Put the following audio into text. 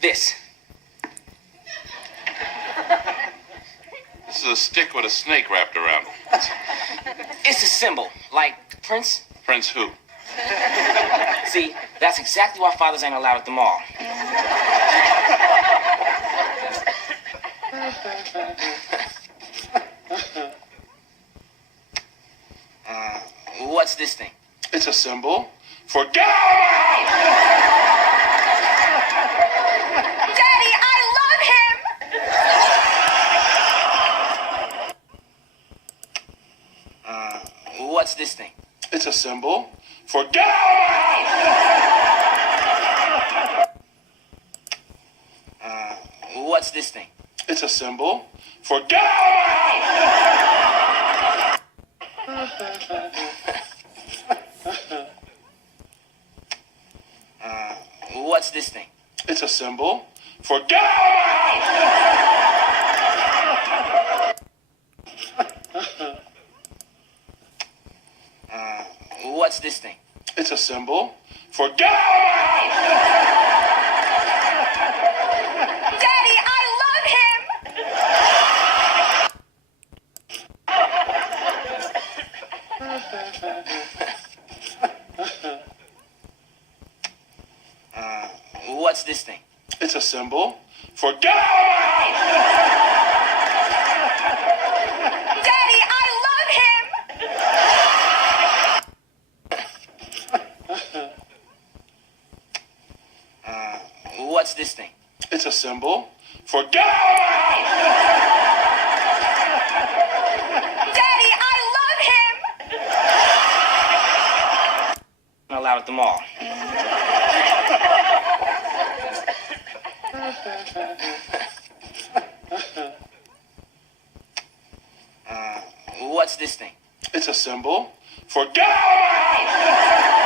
This. This is a stick with a snake wrapped around it. It's a symbol, like Prince. Prince who? See, that's exactly why fathers ain't allowed at the mall. What's this thing? It's a symbol for get out! Daddy, I love him! What's this thing? It's a symbol for get out! What's this thing? It's a symbol for get out! What's this thing? It's a symbol for get out! What's this thing? It's a symbol for get out! Daddy, I love him! What's this thing? It's a symbol for get out! Daddy, I love him! What's this thing? It's a symbol for get out! Daddy, I love him! Not allowed at the mall. What's this thing? It's a symbol for get out!